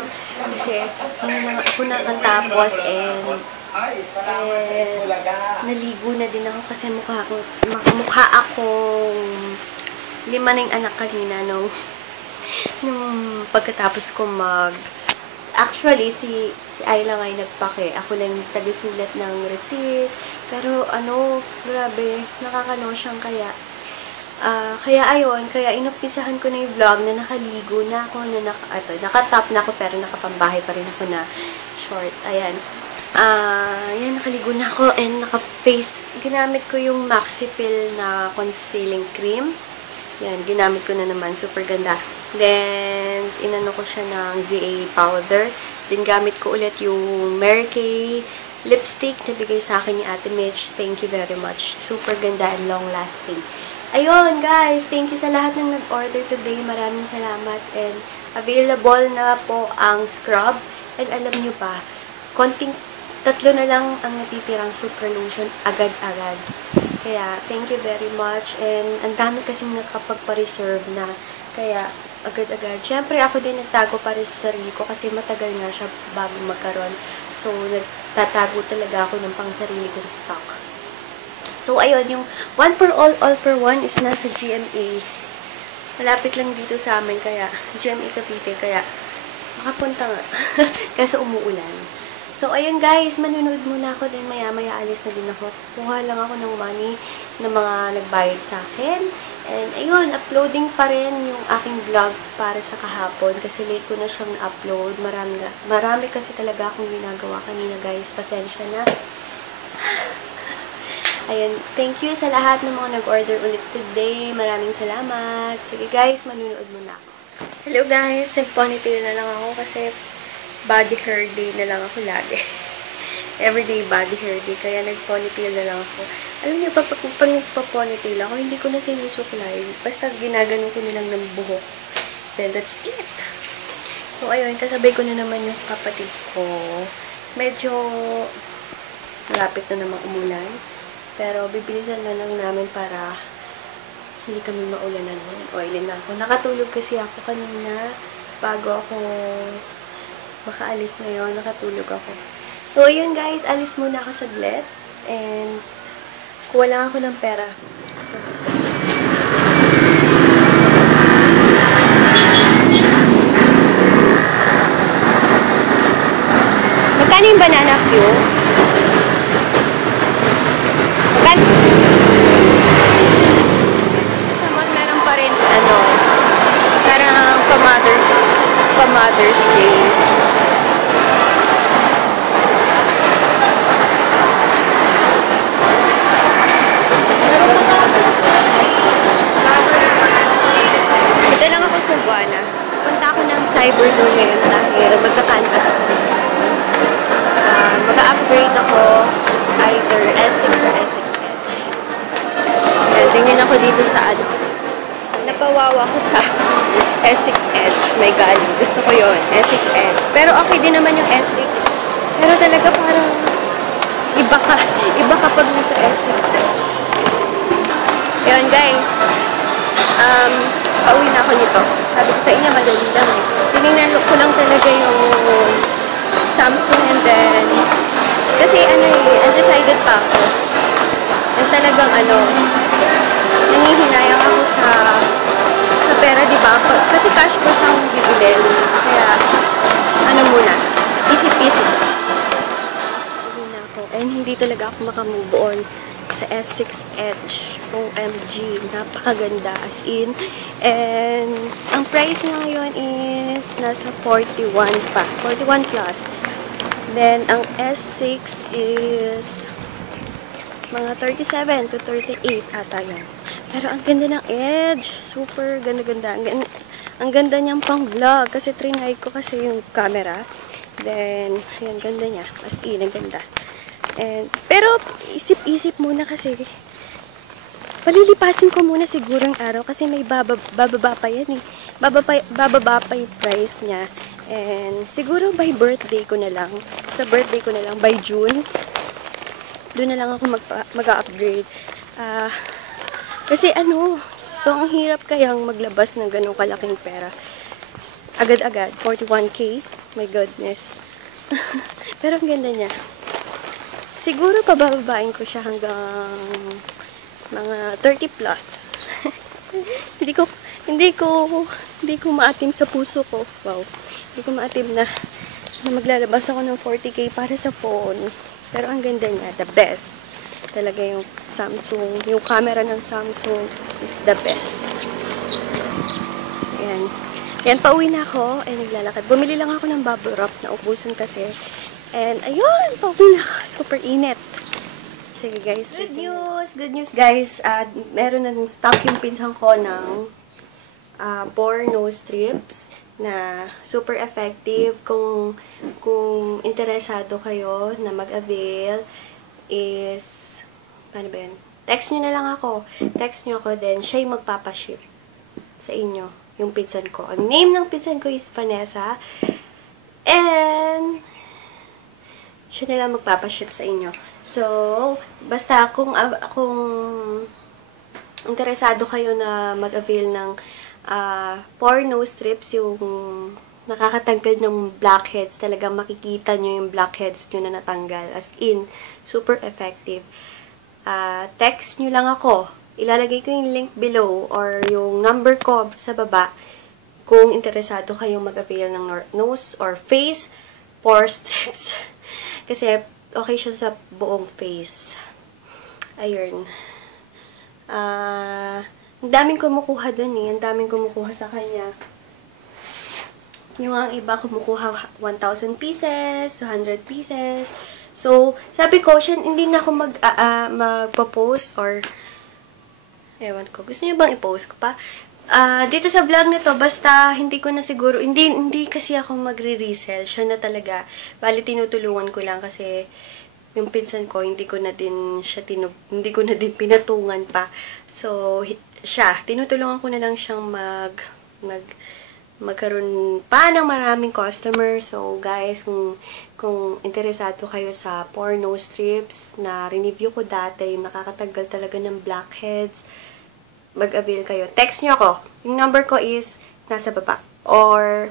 vlog. Kasi ngayon lang ako nakatapos and naligo na din ako kasi mukha akong 5 na yung anak kanina nung pagkatapos ko actually, si Ayla nga yung nagpake. Ako lang taga-sulat ng receipt. Pero, grabe, nakakanosyang kaya. Kaya ayun, kaya inumpisahan ko na yung vlog na nakaligo na ako, nakatop na ako, pero nakapambahay pa rin ako na short. Ayan. Yan, nakaligo na ako and naka-face. Ginamit ko yung Maxipil na concealing cream. Yan, ginamit ko na naman. Super ganda. Then, inano ko siya ng ZA powder. Then, gamit ko ulit yung Mary Kay lipstick na bigay sa akin ni Ate Mitch. Thank you very much. Super ganda and long-lasting. Ayun, guys. Thank you sa lahat ng nag-order today. Maraming salamat. And, available na po ang scrub. And, alam nyo pa, 3 na lang ang natitirang super lotion agad-agad. Kaya, thank you very much. And, ang dami kasing nakapagpa-reserve na. Kaya, agad-agad. Siyempre, ako din nagtago para sa sarili ko kasi matagal nga siya bago magkaroon. So, nagtatago talaga ako ng pang sarili kong stock. So, ayun, yung One for All, All for One is nasa GMA. Malapit lang dito sa amin, kaya GMA Cavite, kaya makapunta nga. Kasi umuulan. So, ayun guys, manunood muna ako, then maya-maya alis na din ako. Kuha lang ako ng money ng mga nagbayad sa akin. And, ayun, uploading pa rin yung aking vlog para sa kahapon. Kasi late ko na siyang na-upload. Marami kasi talaga akong ginagawa kanina guys. Pasensya na. Ayun, thank you sa lahat ng mga nag-order ulit today. Maraming salamat. Sige guys, manunood muna ako. Hello guys, nag-ponytail na lang ako kasi body hair day na lang ako lagi. Everyday body hair day. Kaya nag-ponytail na lang ako. Alam niyo, pag nagpa-ponytail ako, hindi ko na sinusuklay. Basta ginaganon ko nilang ng buhok. Then, that's it. So, ayun, kasabay ko na naman yung kapatid ko. Medyo malapit na naman umulan. Pero, bibilisan na lang namin para hindi kami maulanan. Oilin na ako. Nakatulog kasi ako kanina bago ako makaalis ngayon, nakatulog ako. So, ayun guys, alis muna ako saglit. And, kuha lang ako ng pera. Magkano yung banana queue? Magkano? Sa mall, meron pa rin, parang pa-Mother's Day. Ito lang ako sa Buana. Punta ako ng Cyberzone ngayon dahil magka-canvas ako. Mag-upgrade ako. It's either S6 or S6 Edge. Tingnan ako dito sa napawawa ko sa S6 Edge. My God, gusto ko yon S6 Edge. Pero okay din naman yung S6. Pero talaga parang iba ka pag nito S6 Edge. Yun guys. Pauwi na ako nito. Sabi ko sa inyo, madali lang eh. Tinignan ko lang talaga yung Samsung and then kasi undecided pa ako. And talagang nangihinayang ako sa pera, diba? Kasi cash ko siyang bibilin. Kaya, muna, isip-isip. Pauwi na ako. And hindi talaga ako makamove on sa S6 Edge. OMG, napakaganda as in. And ang price niya ngayon is nasa 41 pa. 41 plus. Then ang S6 is mga 37 to 38 ata yan. Pero ang ganda ng Edge. Super ganda-ganda. Ang ganda niyang pang vlog. Kasi trinay ko kasi yung camera. Then, ayan, ganda niya. As in, ang ganda. And, pero, isip-isip muna kasi palilipasin ko muna siguro ang araw kasi may bababa pa yan eh. Bababa pa yung price niya. And siguro by birthday ko na lang. Sa birthday ko na lang, by June. Doon na lang ako mag-upgrade. Kasi so ang hirap kayang maglabas ng ganong kalaking pera. Agad-agad, 41K. My goodness. Pero ang ganda niya. Siguro pabababain ko siya hanggang mga 30 plus. hindi ko hindi ko maatim sa puso ko. Wow. Hindi ko maatim na maglalabas ako ng 40k para sa phone. Pero ang ganda niya, the best. Talaga yung Samsung, yung camera ng Samsung is the best. Ayan. Ayan, pauwi na ako. Ay, naglalakad. Bumili lang ako ng bubble wrap na ubusan kasi. And, ayun, pauwi na ako. Super init. Sige, guys. Good news! Good news, guys. Meron na stock yung pinsan ko ng pore nose strips na super effective. Kung interesado kayo na mag-avail is, paano ba yun? Text nyo na lang ako. Text nyo ako, then siya yung magpapaship sa inyo, yung pinsan ko. Ang name ng pinsan ko is Vanessa. And, siya na lang magpapaship sa inyo. So, basta kung interesado kayo na mag-avail ng pore nose strips, yung nakakatanggal ng blackheads, talagang makikita nyo yung blackheads nyo na natanggal. As in, super effective. Text nyo lang ako. Ilalagay ko yung link below or yung number ko sa baba kung interesado kayong mag-avail ng nose or face pore strips. Kasi okay siya sa buong face. Ayun. Ang daming kumukuha dun eh. Ang daming kumukuha sa kanya. Yung ang iba kumukuha 1,000 pieces, 200 pieces. So, sabi ko, hindi na ako magpo-post or ewan ko. Gusto niyo bang i-post ko pa? Dito sa vlog na to, basta hindi ko na siguro, hindi kasi ako magre-resell. Siya na talaga. Bali, tinutulungan ko lang kasi yung pinsan ko, hindi ko na din pinatungan pa. So, siya, tinutulungan ko na lang siyang magkaroon pa ng maraming customers. So, guys, kung interesado kayo sa pore nose strips na review ko dati, yung nakakatanggal talaga ng blackheads, mag-avail kayo. Text nyo ako. Yung number ko is nasa baba. Or,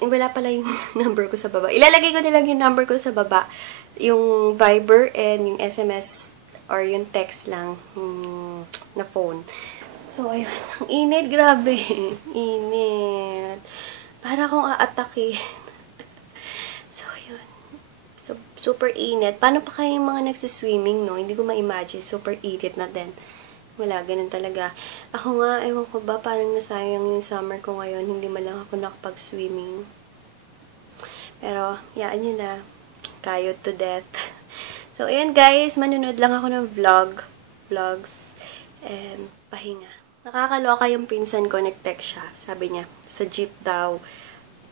wala pala yung number ko sa baba. Ilalagay ko na lang yung number ko sa baba. Yung Viber and yung SMS or yung text lang na phone. So, ayun. Ang init. Grabe. Init. Para akong aatake. So, ayun. So, super init. Paano pa kayo yung mga nagsiswimming, no? Hindi ko ma-imagine. Super init na din. Wala, ganun talaga. Ako nga, ewan ko ba, parang nasayang yung summer ko ngayon. Hindi man lang ako nakapag-swimming. Pero, yaan yun na. Kayod to death. So, ayan guys. Manunod lang ako ng vlogs. And, pahinga. Nakakaloka yung pinsan ko, nag-text siya. Sabi niya, sa jeep daw,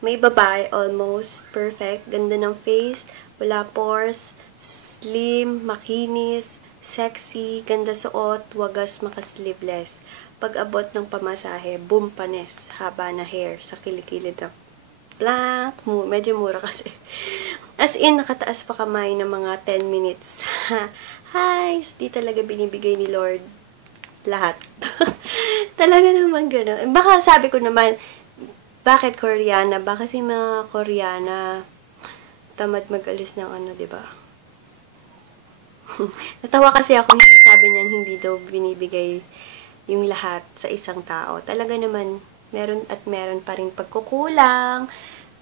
may babae, almost perfect, ganda ng face, wala pores, slim, makinis, sexy, ganda suot, wagas maka-sleeveless. Pag-abot ng pamasahe, boom panes, haba na hair, sa kilikilid ng blank, medyo mura kasi. As in, nakataas pa kamay ng mga 10 minutes. Hi! Di talaga binibigay ni Lord lahat. Talaga naman gano'n. Baka sabi ko naman, bakit Koreana? Baka si mga Koreana tamad mag-alis ng ano, diba? Natawa kasi ako yung sabi niya hindi daw binibigay yung lahat sa isang tao. Talaga naman, meron pa rin pagkukulang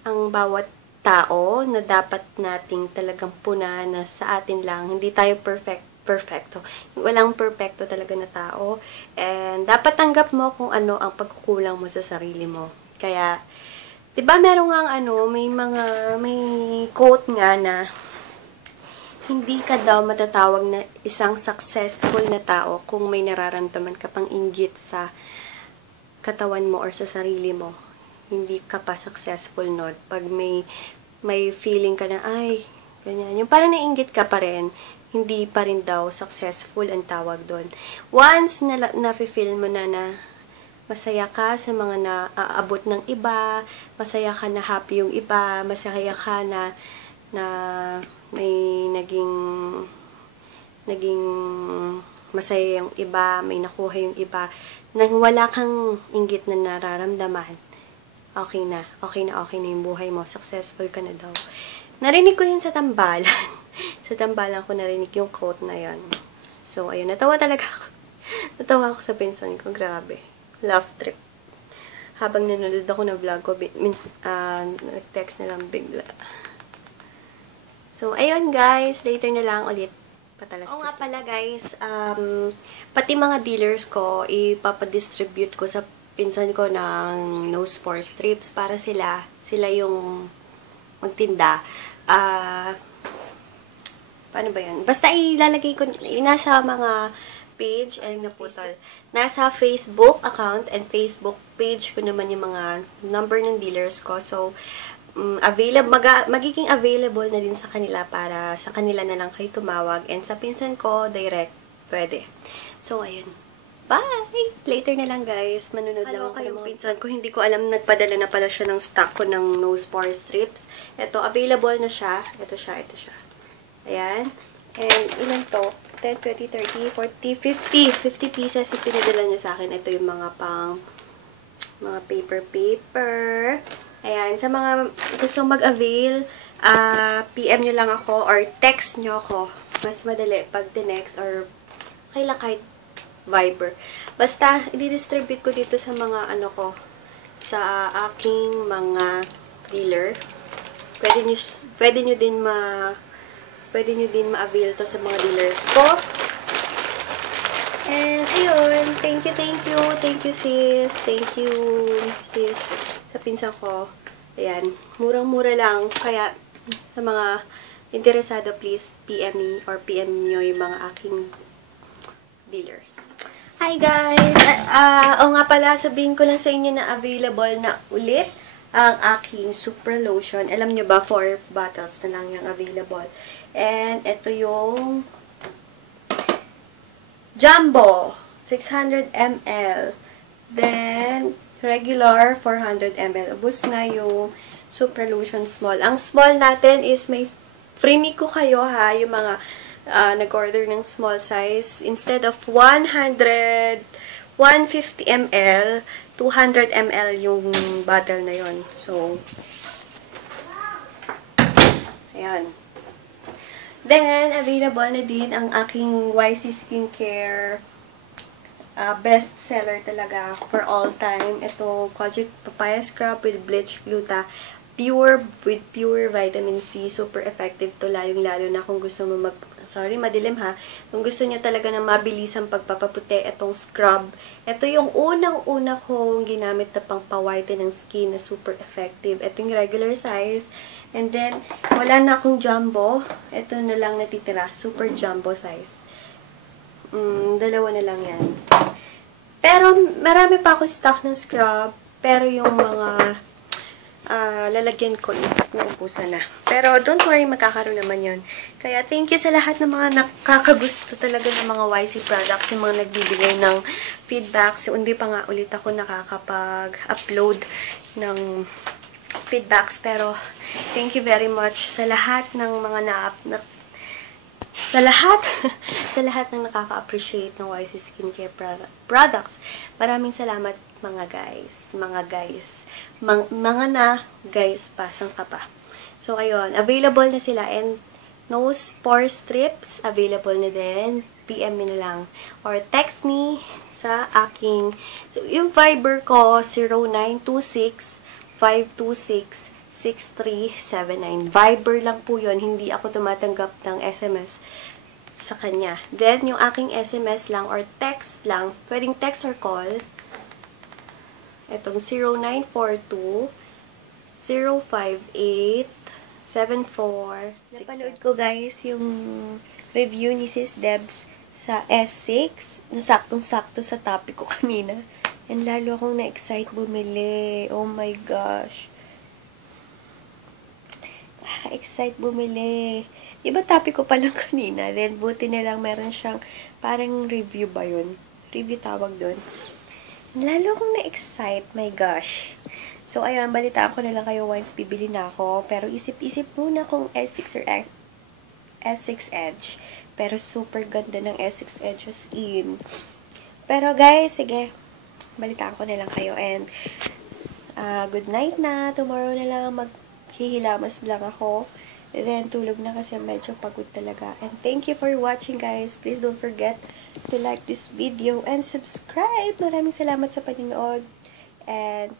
ang bawat tao na dapat nating talagang punahan na sa atin lang. Hindi tayo perfecto. Walang perfecto talaga na tao. And dapat tanggap mo kung ano ang pagkukulang mo sa sarili mo. Kaya, 'di ba merong may quote nga na hindi ka daw matatawag na isang successful na tao kung may nararamdaman ka pang inggit sa katawan mo or sa sarili mo. Hindi ka pa successful no. Pag may feeling ka na ay ganyan, yung parang nainggit ka pa rin, hindi pa rin daw successful ang tawag doon. Once na-feel mo na masaya ka sa mga naaabot ng iba, masaya ka na happy yung iba, masaya ka na may naging masaya yung iba, may nakuha yung iba, nang wala kang inggit na nararamdaman, okay na yung buhay mo, successful ka na daw. Narinig ko yun sa tambalan. Sa tambalan ko narinig yung quote na yun. So, ayun, natawa talaga ako. Natawa ako sa pinsan ko, grabe. Laugh trip. Habang nanonood ako ng vlog ko, nag-text na lang bigla. So, ayun guys, later na lang ulit. Patalastas. Oo nga pala guys, pati mga dealers ko, ipapadistribute ko sa pinsan ko ng nose pore strips para sila yung magtinda. Paano ba yan? Basta ilalagay ko, nasa mga page, ay naputol. Nasa Facebook account and Facebook page ko naman yung mga number ng dealers ko. So, magiging available na din sa kanila para sa kanila na lang kayo tumawag. And sa pinsan ko, direct, pwede. So, ayun. Bye! Later na lang, guys. Manunod lang ako yung pinsan ko. Hindi ko alam, nagpadala na pala siya ng stock ko ng nose pore strips. Ito, available na siya. Ito siya. Ayan. And, ilan to? 10, 20, 30, 40, 50 pieces yung pinadala niya sa akin. Ito yung mga paper. Ayan, sa mga gustong mag-avail, PM nyo lang ako or text nyo ako. Mas madali pag the-next or okay lang kahit Viber. Basta, i-distribute ko dito sa mga sa aking mga dealer. Pwede nyo din ma-avail to sa mga dealers ko. And, ayun. Thank you, sis. Thank you, sis. Sa pinsan ko. Ayan. Murang-mura lang. Kaya, sa mga interesado, please, PM me or PM nyo yung mga aking dealers. Hi, guys! O nga pala, sabihin ko lang sa inyo na available na ulit ang aking Super Lotion. Alam nyo ba, 4 bottles na lang yung available. And, ito yung Jumbo, 600 ml. Then, regular, 400 ml. Ubus na yung Super Lotion Small. Ang small natin is may freebie ko kayo ha, yung mga nag-order ng small size. Instead of 150 ml, 200 ml yung bottle na yon. So, ayan. Then, available na din ang aking YC Skincare best seller talaga for all time. Ito, Kojic Papaya Scrub with Bleach Gluta. With pure vitamin C. Super effective to, lalong-lalo na kung gusto mo madilim ha. Kung gusto nyo talaga na mabilis ang pagpapaputi, itong scrub. Ito yung unang-una kong ginamit na pang pa-whiten ng skin na super effective. Ito yung regular size. And then, wala na akong jumbo. Ito na lang natitira. Super jumbo size. Dalawa na lang yan. Pero, marami pa ako stock ng scrub. Pero yung mga lalagyan ko is naubusan na. Pero, don't worry, magkakaroon naman yun. Kaya, thank you sa lahat ng mga nakakagusto talaga ng mga YC products, yung mga nagbibigay ng feedbacks. Hindi pa nga ulit ako nakakapag-upload ng feedbacks. Pero, thank you very much sa lahat ng mga sa lahat ng nakaka-appreciate ng YC Skincare products. Maraming salamat mga guys. Mga guys pa, sangka pa. So, ayun. Available na sila. And, nose pore strips, available na din. PM me na lang. Or text me sa aking, so, yung Viber ko, 0926-526-6379. Viber lang po yun. Hindi ako tumatanggap ng SMS sa kanya. Then, yung aking SMS lang or text lang, pwedeng text or call, itong 0942-058-74. Napanood ko guys yung review ni Sis Debs sa S6. Nasaktong-sakto sa topic ko kanina. And lalo akong na-excite bumili. Oh my gosh. Nakaka-excite bumili. Diba topic ko pa lang kanina? Then buti na lang meron siyang parang review ba yun? Review tawag doon. Lalo akong na-excite. My gosh. So, ayun, balitaan ko na lang kayo once bibili na ako. Pero isip-isip muna kung S6 or S6 Edge. Pero super ganda ng S6 Edge as in. Pero guys, sige. Balitaan ko na lang kayo. And Good night na. Tomorrow na lang maghihilamas lang ako. Then, tulog na kasi medyo pagod talaga. And thank you for watching, guys. Please don't forget to like this video and subscribe. Maraming salamat sa panonood. And